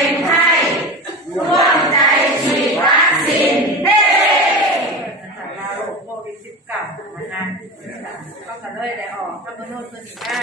เป็นไข้ร่วมใจฉีดวัคซีนเด้เราโควิดสิบเก้านะคะต้องก็จะเลยได้ออกทำโน่นตัวนี้ได้